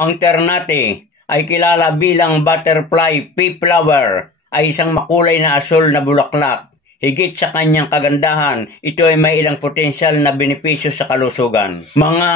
Ang ternate ay kilala bilang butterfly pea flower ay isang makulay na asul na bulaklak. Higit sa kanyang kagandahan, ito ay may ilang potensyal na benepisyo sa kalusugan. Mga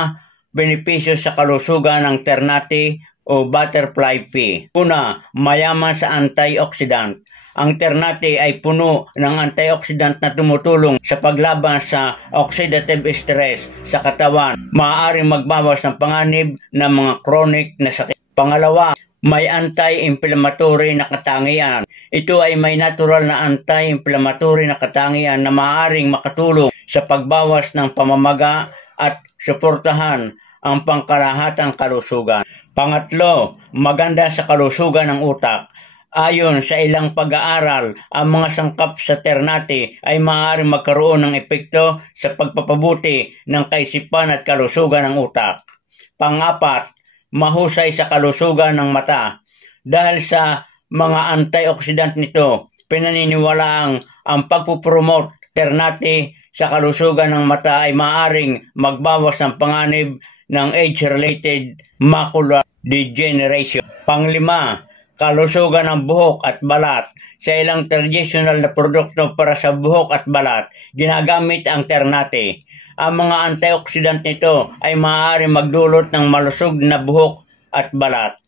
benepisyo sa kalusugan ng ternate o butterfly pea. Una, mayaman sa antioxidant. Ang ternate ay puno ng antioxidant na tumutulong sa paglaban sa oxidative stress sa katawan. Maaaring magbawas ng panganib ng mga chronic na sakit. Pangalawa, may anti-inflammatory na katangian. Ito ay may natural na anti-inflammatory na katangian na maaaring makatulong sa pagbawas ng pamamaga at suportahan ang pangkalahatang kalusugan. Pangatlo, maganda sa kalusugan ng utak. Ayon sa ilang pag-aaral, ang mga sangkap sa ternate ay maaaring magkaroon ng epekto sa pagpapabuti ng kaisipan at kalusugan ng utak. Pang-apat, mahusay sa kalusugan ng mata. Dahil sa mga antioxidant nito, pinaniniwalaang ang pagpupromote ternate sa kalusugan ng mata ay maaaring magbawas ng panganib ng age-related macular degeneration. Panglima, kalusugan ng buhok at balat. Sa ilang traditional na produkto para sa buhok at balat, ginagamit ang ternate. Ang mga antioxidant nito ay maaaring magdulot ng malusog na buhok at balat.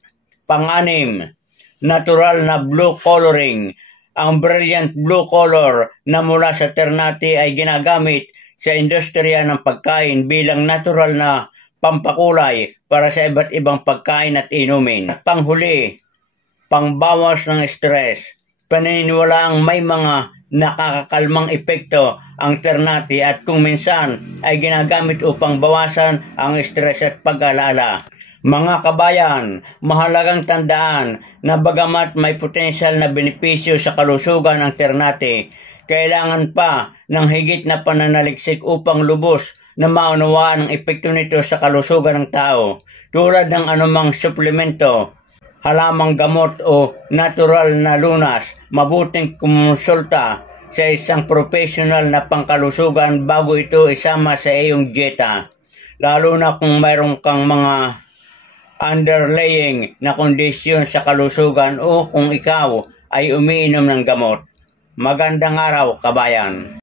Pang-anim, natural na blue coloring. Ang brilliant blue color na mula sa ternate ay ginagamit sa industriya ng pagkain bilang natural na pampakulay para sa iba't ibang pagkain at inumin. At panghuli, pangbawas ng stress. Paniniwalaang may mga nakakakalmang epekto ang ternate at kung minsan ay ginagamit upang bawasan ang stress at pag-alala. Mga kabayan, mahalagang tandaan na bagamat may potensyal na benepisyo sa kalusugan ng ternate, kailangan pa ng higit na pananaliksik upang lubos na maunawaan ang epekto nito sa kalusugan ng tao. Tulad ng anumang suplemento, halamang gamot o natural na lunas, mabuting kumonsulta sa isang professional na pangkalusugan bago ito isama sa iyong dieta. Lalo na kung mayroon kang mga underlying na kondisyon sa kalusugan o kung ikaw ay umiinom ng gamot. Magandang araw, kabayan!